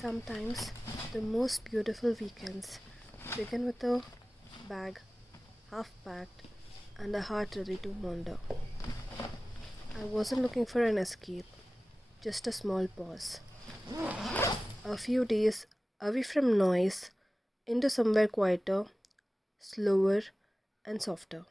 Sometimes the most beautiful weekends begin with a bag half packed and a heart ready to wander. I wasn't looking for an escape, just a small pause. A few days away from noise into somewhere quieter, slower, and softer.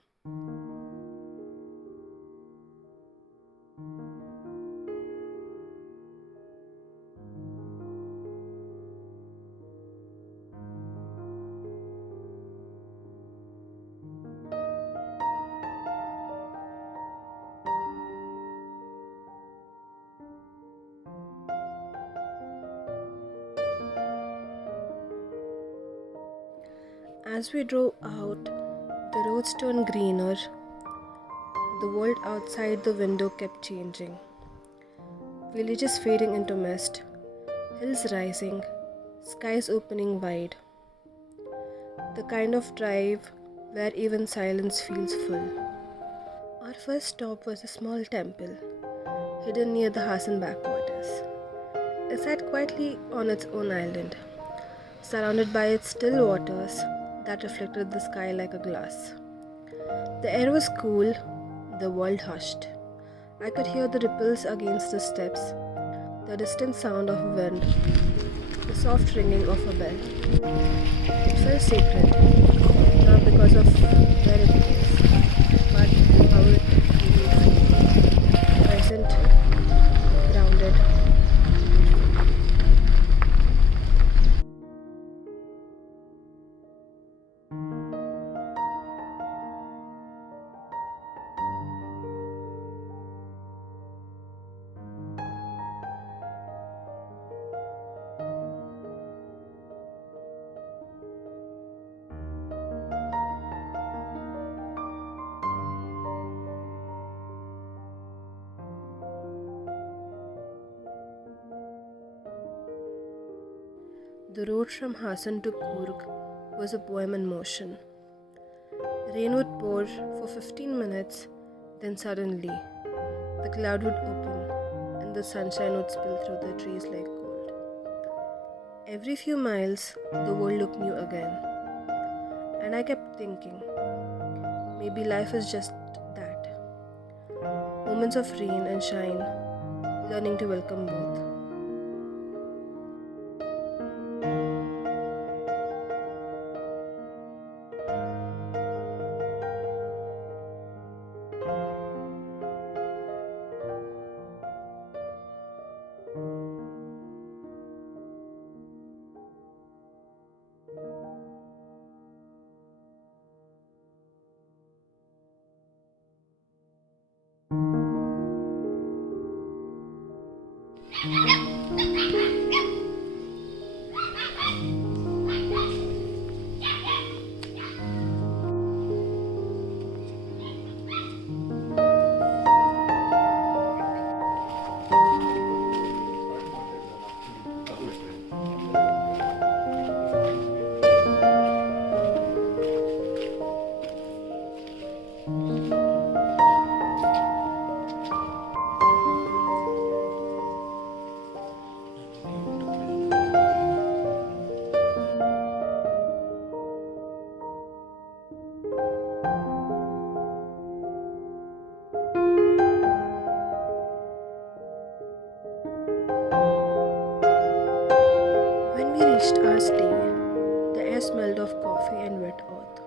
As we drove out, the roads turned greener. The world outside the window kept changing. Villages fading into mist, hills rising, skies opening wide. The kind of drive where even silence feels full. Our first stop was a small temple, hidden near the Hassan backwaters. It sat quietly on its own island, surrounded by its still waters that reflected the sky like a glass. The air was cool, the world hushed. I could hear the ripples against the steps, the distant sound of wind, the soft ringing of a bell. It felt sacred, not because of where it was, but how it made me feel. Present, grounded. The road from Hassan to Coorg was a poem in motion. Rain would pour for 15 minutes, then suddenly, the cloud would open and the sunshine would spill through the trees like gold. Every few miles, the world looked new again. And I kept thinking, maybe life is just that. Moments of rain and shine, learning to welcome both. When we reached our stay, the air smelled of coffee and wet earth.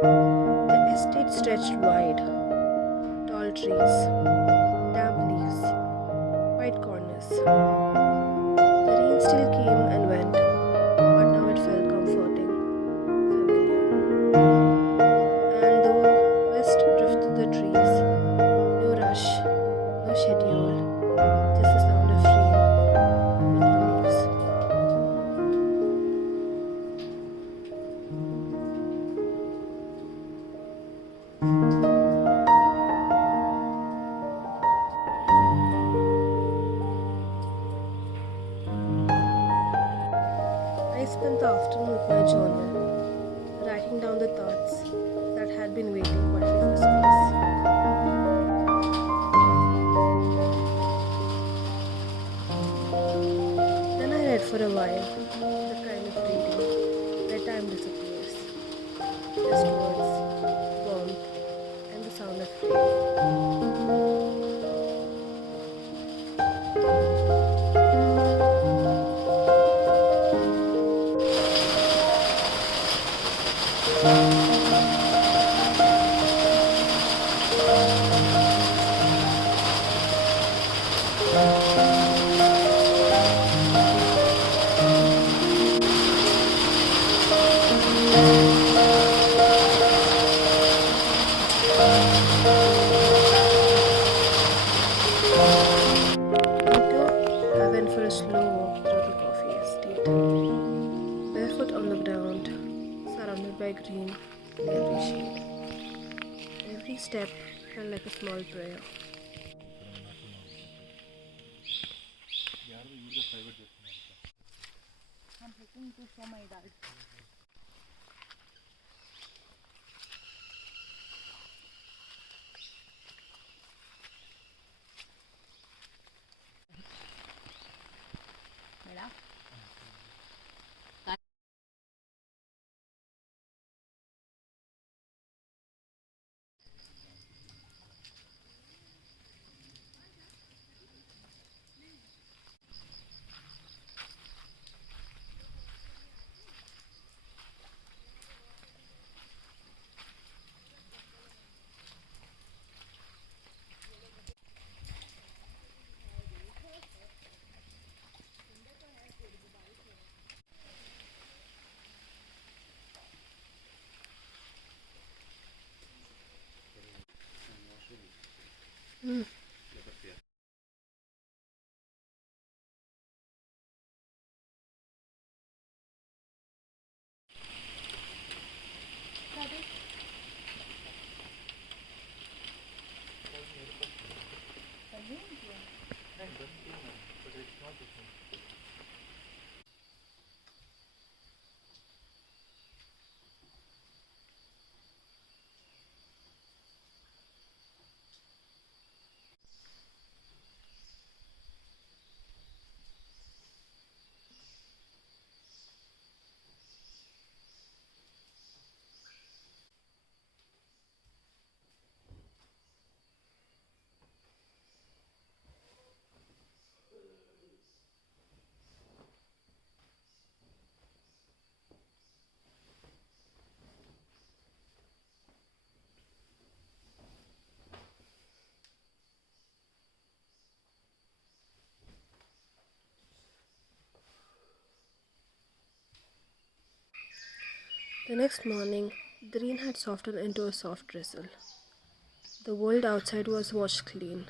The estate stretched wide, tall trees, damp leaves, white corners. The rain still came and went, but now it felt comforting, familiar. And the mist drifted through the trees. No rush, no schedule, just the sound of rain making leaves. I spent the afternoon with my journal, writing down the thoughts that had been waiting quietly for space. Then I read for a while, the kind of reading where time disappears, just words, warmth, and the sound of rain. Later, I went for a slow walk through the coffee estate, barefoot on the ground, surrounded by green in every shade. Every step felt like a small prayer. I'm hoping to show my dad. Mira. The next morning, the rain had softened into a soft drizzle. The world outside was washed clean.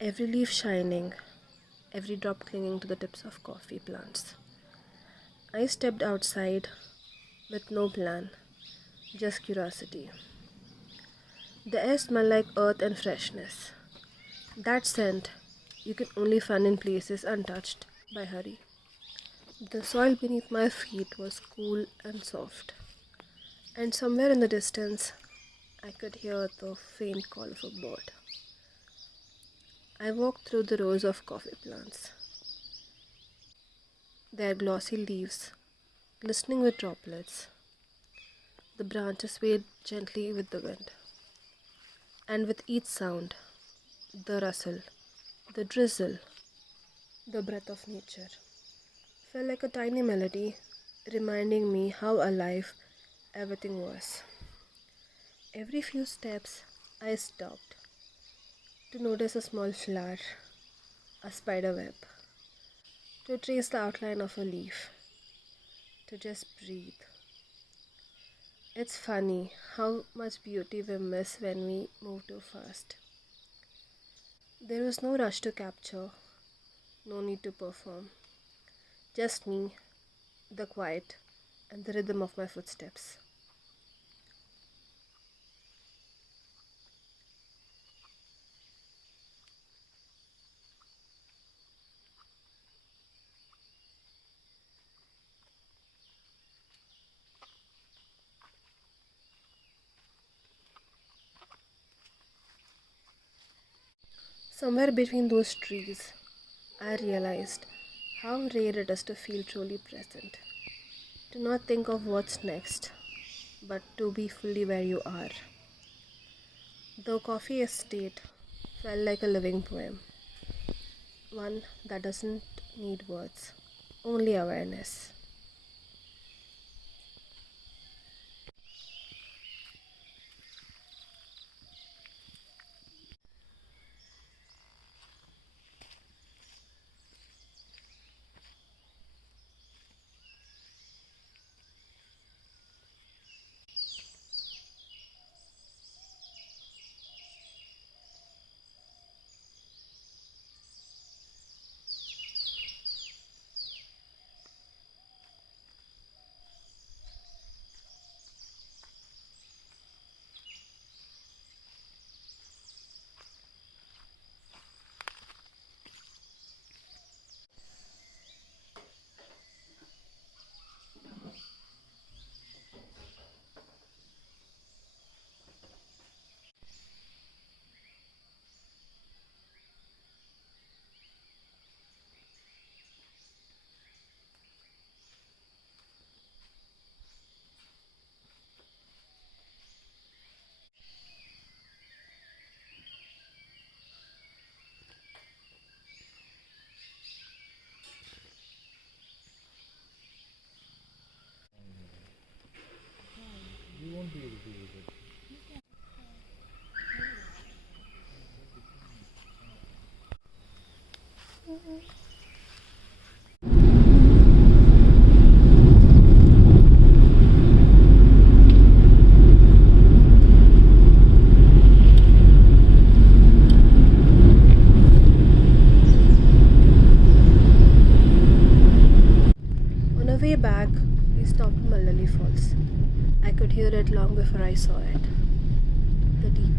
Every leaf shining, every drop clinging to the tips of coffee plants. I stepped outside with no plan, just curiosity. The air smelled like earth and freshness. That scent you can only find in places untouched by hurry. The soil beneath my feet was cool and soft, and somewhere in the distance I could hear the faint call of a bird. I walked through the rows of coffee plants, their glossy leaves glistening with droplets. The branches swayed gently with the wind, and with each sound, the rustle, the drizzle, the breath of nature felt like a tiny melody reminding me how alive everything was. Every few steps, I stopped to notice a small flower, a spider web, to trace the outline of a leaf, to just breathe. It's funny how much beauty we miss when we move too fast. There was no rush to capture, No need to perform. Just me, the quiet, and the rhythm of my footsteps. Somewhere between those trees, I realized how rare it is to feel truly present. To not think of what's next, but to be fully where you are. The coffee estate felt like a living poem, one that doesn't need words, only awareness. You won't be able to use it. On our way back, we stopped at Malali Falls. I could hear it long before I saw it. The deep,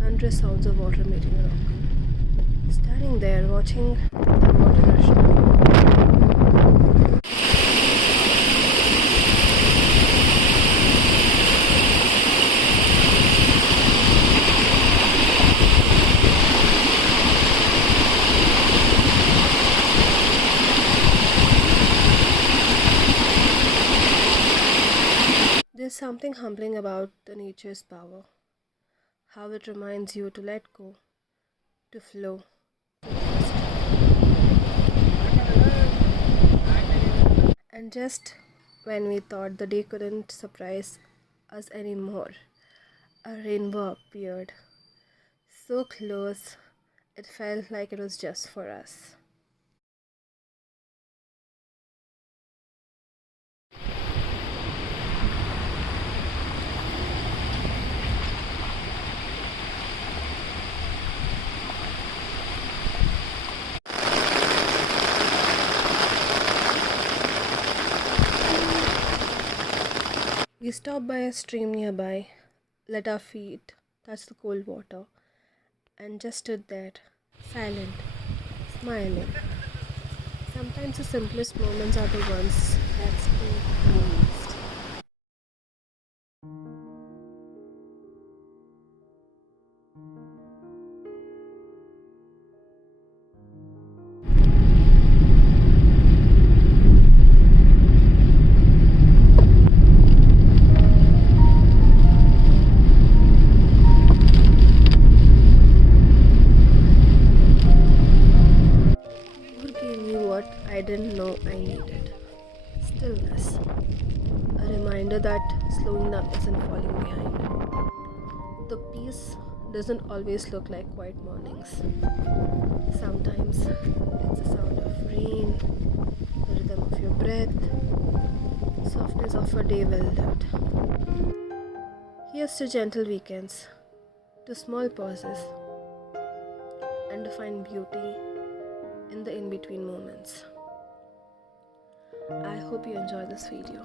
thunderous sounds of water meeting rock. Standing there, watching the water rush by. There's something humbling about the nature's power. How it reminds you to let go, to flow, to trust. And just when we thought the day couldn't surprise us anymore, a rainbow appeared. So close, it felt like it was just for us. We stopped by a stream nearby, let our feet touch the cold water, and just stood there, silent, smiling. Sometimes the simplest moments are the ones that stay the longest. Coorg gave me what I didn't know I needed. Stillness. A reminder that slowing down isn't falling behind. The peace doesn't always look like quiet mornings. Sometimes it's the sound of rain, the rhythm of your breath, softness of a day well lived. Here's to gentle weekends, to small pauses, and to find beauty in the in-between moments. I hope you enjoy this video.